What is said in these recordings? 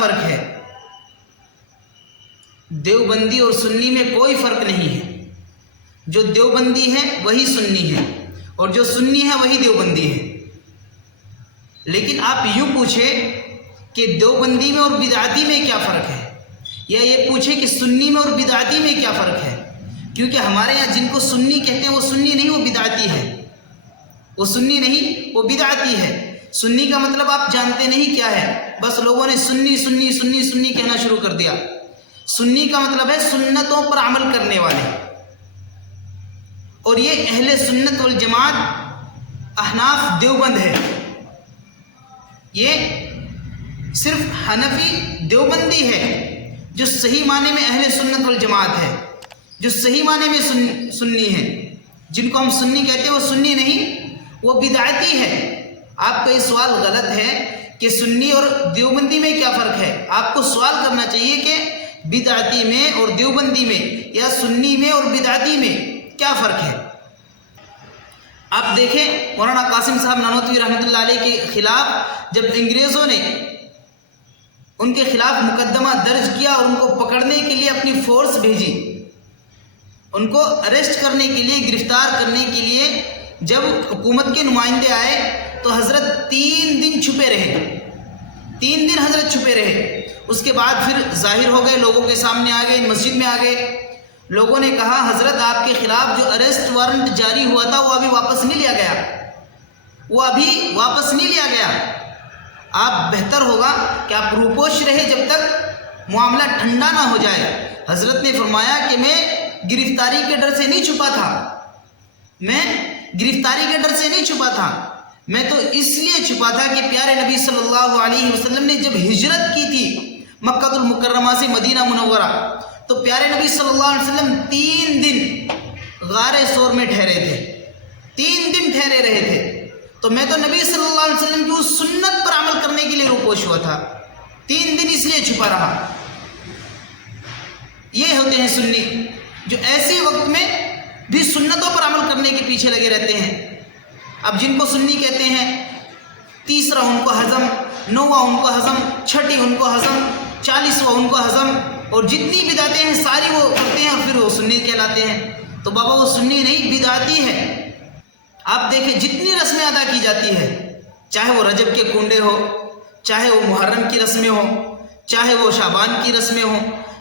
فرق ہے؟ دیوبندی اور سنی میں کوئی فرق نہیں ہے. جو دیوبندی ہے وہی سنی ہے اور جو سنی ہے وہی دیوبندی ہے. لیکن آپ یوں پوچھیں کہ دیوبندی میں اور بدعتی میں کیا فرق ہے، یا یہ پوچھیں کہ سنی میں اور بدعتی میں کیا فرق ہے. کیونکہ ہمارے یہاں جن کو سنی کہتے ہیں وہ سنی نہیں، وہ بدعتی ہے. وہ سنی نہیں، وہ بدعتی ہے. سنی کا مطلب آپ جانتے نہیں کیا ہے، بس لوگوں نے سنی سنی سنی سنی کہنا شروع کر دیا. سنی کا مطلب ہے سنتوں پر عمل کرنے والے، اور یہ اہل سنت والجماعت احناف دیوبند ہے. یہ صرف حنفی دیوبندی ہے جو صحیح معنی میں اہل سنت والجماعت ہے، جو صحیح معنی میں سنی ہے. جن کو ہم سنی کہتے ہیں وہ سنی نہیں، وہ بدعتی ہے. آپ کا یہ سوال غلط ہے کہ سنی اور دیوبندی میں کیا فرق ہے. آپ کو سوال کرنا چاہیے کہ بدعتی میں اور دیوبندی میں، یا سنی میں اور بدعتی میں کیا فرق ہے. آپ دیکھیں مولانا قاسم صاحب نانوتوی رحمۃ اللہ علیہ کے خلاف جب انگریزوں نے ان کے خلاف مقدمہ درج کیا اور ان کو پکڑنے کے لیے اپنی فورس بھیجی، ان کو اریسٹ کرنے کے لیے، گرفتار کرنے کے لیے جب حکومت کے نمائندے آئے تو حضرت 3 دن چھپے رہے. 3 دن حضرت چھپے رہے. اس کے بعد پھر ظاہر ہو گئے، لوگوں کے سامنے آ گئے، مسجد میں آ گئے. لوگوں نے کہا حضرت آپ کے خلاف جو اریسٹ وارنٹ جاری ہوا تھا وہ ابھی واپس نہیں لیا گیا، وہ ابھی واپس نہیں لیا گیا. آپ بہتر ہوگا کہ آپ روپوش رہے جب تک معاملہ ٹھنڈا نہ ہو جائے. حضرت نے فرمایا کہ میں گرفتاری کے ڈر سے نہیں چھپا تھا، میں گرفتاری کے ڈر سے نہیں چھپا تھا، میں تو اس لیے چھپا تھا کہ پیارے نبی صلی اللہ علیہ وسلم نے جب ہجرت کی تھی مکہ المکرمہ سے مدینہ منورہ، تو پیارے نبی صلی اللہ علیہ وسلم 3 دن غار ثور میں ٹھہرے تھے. 3 دن ٹھہرے رہے تھے. تو میں تو نبی صلی اللہ علیہ وسلم کی اس سنت پر عمل کرنے کے لیے روپوش ہوا تھا. 3 دن اس لیے چھپا رہا. یہ ہوتے ہیں سنی، جو ایسے وقت میں بھی سنتوں پر عمل کرنے کے پیچھے لگے رہتے ہیں. اب جن کو سنی کہتے ہیں، 30واں ان کو ہضم، 9واں ان کو ہضم، 6ٹھی ان کو ہضم، 40واں ان کو ہضم، اور جتنی بدعتیں ہیں ساری وہ کرتے ہیں اور پھر وہ سنی کہلاتے ہیں. تو بابا وہ سنی نہیں، بدعتی ہے. آپ دیکھیں جتنی رسمیں ادا کی جاتی ہے، چاہے وہ رجب کے کنڈے ہو، چاہے وہ محرم کی رسمیں ہوں، چاہے وہ شعبان کی رسمیں ہوں،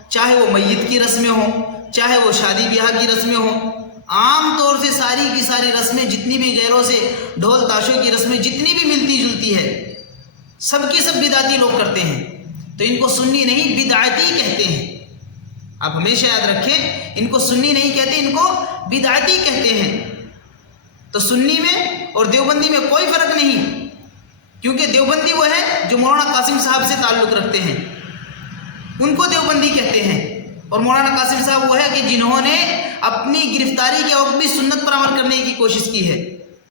چاہے وہ میت کی رسمیں ہوں، چاہے وہ شادی بیاہ کی رسمیں ہوں، عام طور سے ساری کی ساری رسمیں، جتنی بھی غیروں سے ڈھول تاشوں کی رسمیں جتنی بھی ملتی جلتی ہے، سب کی سب بدعتی لوگ کرتے ہیں. تو ان کو سنی نہیں، بدعتی کہتے ہیں. آپ ہمیشہ یاد رکھیں، ان کو سنی نہیں کہتے، ان کو بدعتی کہتے ہیں. تو سنی میں اور دیوبندی میں کوئی فرق نہیں، کیونکہ دیوبندی وہ ہے جو مولانا قاسم صاحب سے تعلق رکھتے ہیں، ان کو دیوبندی کہتے ہیں. اور مولانا قاسم صاحب وہ ہے کہ جنہوں نے اپنی گرفتاری کے وقت بھی سنت پر عمل کرنے کی کوشش کی ہے.